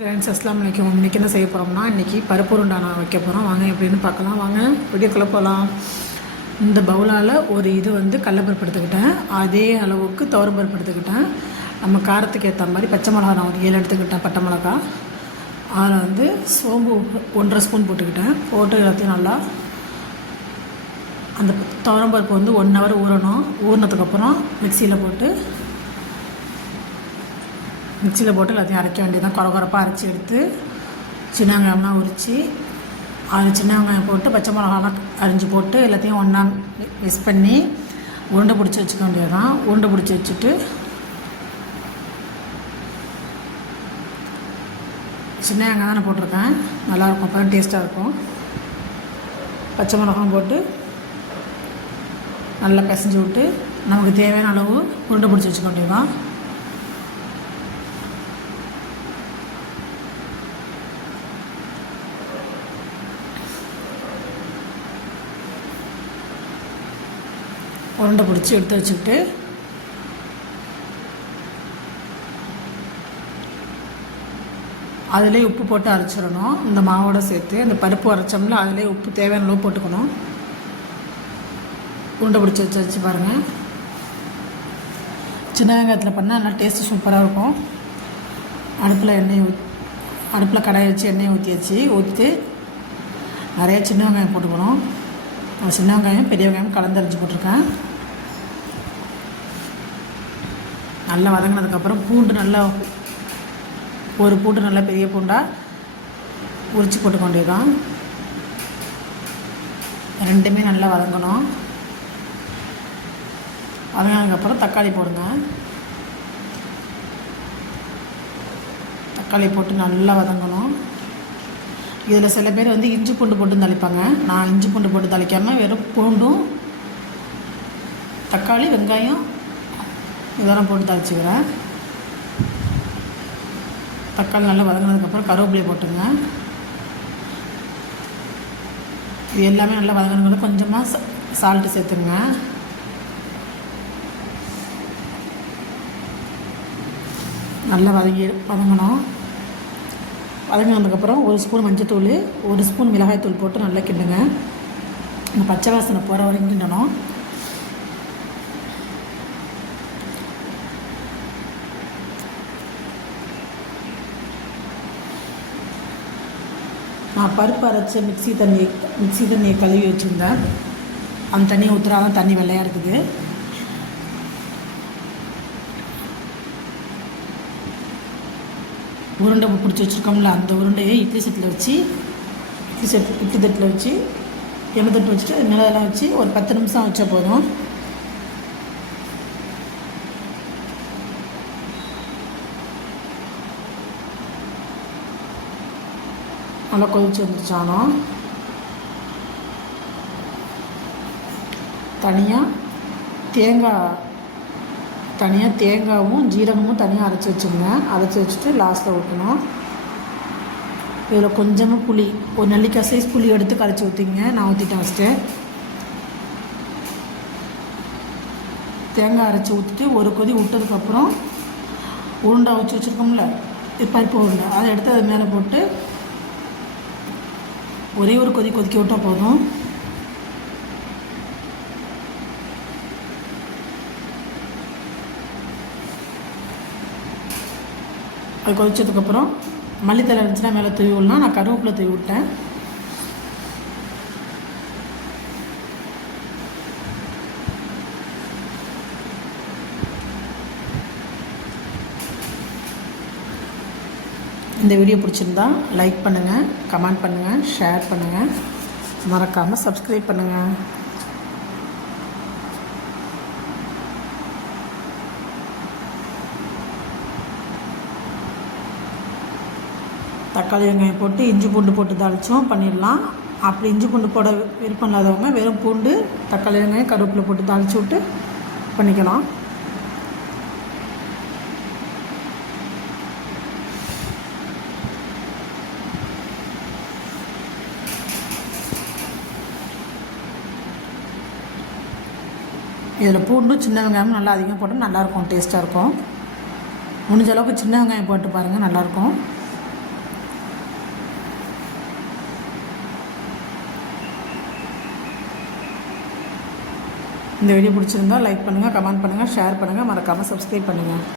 Friends அஸ்லாம் வலைக்கம் இன்றைக்கி என்ன செய்ய போகிறோம்னா இன்றைக்கி பருப்பு உருண்டை நான் வைக்க போகிறோம் வாங்க எப்படின்னு பார்க்கலாம். வாங்க வீடியோக்குள்ளே போகலாம் இந்த பவுலால் ஒரு இது வந்து கடலப்பருப்பு எடுத்துக்கிட்டேன். அதே அளவுக்கு துவரம்பருப்பு எடுத்துக்கிட்டேன். நம்ம காரத்துக்கு ஏற்ற மாதிரி பச்சை மிளகா நான் ஒரு ஏழு எடுத்துக்கிட்டேன் பட்டை மிளகா. அதில் வந்து சோம்பு ஒன்றரை ஸ்பூன் போட்டுக்கிட்டேன். போட்டு எல்லாத்தையும் நல்லா அந்த துவரம்பருப்பு வந்து ஒன் ஹவர் ஊறணும். ஊறினதுக்கப்புறம் மிக்சியில் போட்டு மிக்சியில் போட்டு எல்லாத்தையும் அரைக்க வேண்டியதான் குறை குறப்பாக அரைச்சி எடுத்து சின்ன வெங்காயம்லாம் உரித்து அதில் சின்ன வெங்காயம் போட்டு பச்சை மிளகாலாம் அரிஞ்சு போட்டு எல்லாத்தையும் ஒன்றா மிக்ஸ் பண்ணி உருண்டை பிடிச்சி வச்சுக்க வேண்டியதுதான். உருண்டை பிடிச்சி வச்சுட்டு சின்ன வெங்காயம் தானே போட்டிருக்கேன். நல்லாயிருக்கும். அப்போ டேஸ்ட்டாக இருக்கும். பச்சை மிளகாயும் போட்டு நல்லா பிசைஞ்சு விட்டு நமக்கு தேவையான அளவு உருண்டை பிடிச்சி வச்சுக்க வேண்டியதுதான். உருண்டை பிடிச்சி எடுத்து வச்சுக்கிட்டு அதிலே உப்பு போட்டு அரைச்சிடணும். இந்த மாவோட சேர்த்து இந்த பருப்பு அரைச்சோம்ல அதிலே உப்பு தேவையான அளவு போட்டுக்கணும். உருண்டை பிடிச்சி வச்சு வச்சு பாருங்கள் சின்ன வெங்காயத்தில் பண்ணால் நல்லா டேஸ்ட்டு சூப்பராக இருக்கும். அடுப்பில் எண்ணெய் ஊத் அடுப்பில் கடாயை வச்சு எண்ணெயை ஊற்றி வச்சு ஊற்றி நிறைய சின்ன வெங்காயம் போட்டுக்கணும். சின்ன வெங்காயம் பெரிய வெங்காயம் கலந்தரிஞ்சு போட்டிருக்கேன். நல்லா வதங்கினதுக்கப்புறம் பூண்டு நல்லா ஒரு பூண்டு நல்லா பெரிய பூண்டாக உரித்து போட்டுக்க வேண்டியதுதான். ரெண்டுமே நல்லா வதங்கணும். வதங்கினதுக்கப்புறம் தக்காளி போடுங்க. தக்காளி போட்டு நல்லா வதங்கணும். இதில் சில பேர் வந்து இஞ்சி பூண்டு போட்டு தளிப்பாங்க. நான் இஞ்சி பூண்டு போட்டு தளிக்காமல் வெறும் பூண்டும் தக்காளி வெங்காயம் இதெல்லாம் போட்டு தாளிச்சிக்கிறேன். தக்காளி நல்லா வதங்கினதுக்கப்புறம் கருவேப்பிலையை போட்டுங்க. இது எல்லாமே நல்லா வதங்கினதுக்கு கொஞ்சமாக சால்ட்டு சேர்த்துங்க. நல்லா வதங்கி வதங்கணும். வதங்கினதுக்கப்புறம் ஒரு ஸ்பூன் மஞ்சத்தூள் ஒரு ஸ்பூன் மிளகாய்த்தூள் போட்டு நல்லா கிண்டுங்க. இந்த பச்சை வாசனை போகிற வரைக்கும் கிண்டணும். நான் பருப்பு அரைச்ச மிக்ஸி தண்ணியை மிக்ஸி தண்ணியை கழுவி வச்சுருந்தேன். அந்த தண்ணியை ஊற்றுறாதான் தண்ணி வெள்ளையாக இருக்குது. உருண்டை பிடிச்சி வச்சுருக்கோம்ல அந்த உருண்டையை இட்லி செட்டில் வச்சு இட்லி செட் இட்லி தட்டில் வச்சு எண்ணெய் தட்டு வச்சுட்டு நிலதெல்லாம் வச்சு ஒரு பத்து நிமிஷம் வச்சா போதும். நல்லா கொதிச்சு வந்துருச்சானோ தனியாக தேங்காய் தனியாக தேங்காயும் ஜீரகமும் தனியாக அரைச்சி வச்சுருங்க. அரைச்சி வச்சுட்டு லாஸ்ட்டில் ஊற்றணும் இதில் கொஞ்சமாக புளி ஒரு நெல்லிக்காய் சைஸ் புளி எடுத்து கரைச்சி ஊற்றிங்க நான் ஊற்றிட்டேன் ஃபஸ்ட்டு தேங்காய் அரைச்சி ஊற்றிட்டு ஒரு கொதி விட்டதுக்கப்புறம் உருண்டை வச்சு வச்சுருக்கோம்ல பருப்பு உருண்டை. அதை எடுத்து அது மேலே போட்டு ஒரே ஒரு கொதி கொதிக்க விட்டால் போதும். அது கொதித்ததுக்கப்புறம் மல்லித்தலை இருந்துச்சுன்னா மேலே தூவி விடலாம். நான் கருவேப்பில் தூவி விட்டேன். இந்த வீடியோ பிடிச்சிருந்தா லைக் பண்ணுங்கள் கமெண்ட் பண்ணுங்கள் ஷேர் பண்ணுங்கள் மறக்காமல் சப்ஸ்கிரைப் பண்ணுங்கள் தக்காளி வெங்காயம் போட்டு இஞ்சி பூண்டு போட்டு தாளிச்சும் பண்ணிடலாம். அப்படி இஞ்சி பூண்டு போட விருப்பம் இல்லாதவங்க வெறும் பூண்டு தக்காளி வெங்காயம் கருவேப்பிலை போட்டு தாளித்து விட்டு பண்ணிக்கலாம். இதில் பூண்டு சின்ன வெங்காயமும் நல்லா அதிகமாக போட்டால் நல்லாயிருக்கும் டேஸ்ட்டாக இருக்கும். முடிஞ்ச அளவுக்கு சின்ன வெங்காயம் போட்டு பாருங்கள் நல்லாயிருக்கும். இந்த வீடியோ பிடிச்சிருந்தா லைக் பண்ணுங்கள் கமெண்ட் பண்ணுங்கள் ஷேர் பண்ணுங்கள் மறக்காமல் சப்ஸ்கிரைப் பண்ணுங்கள்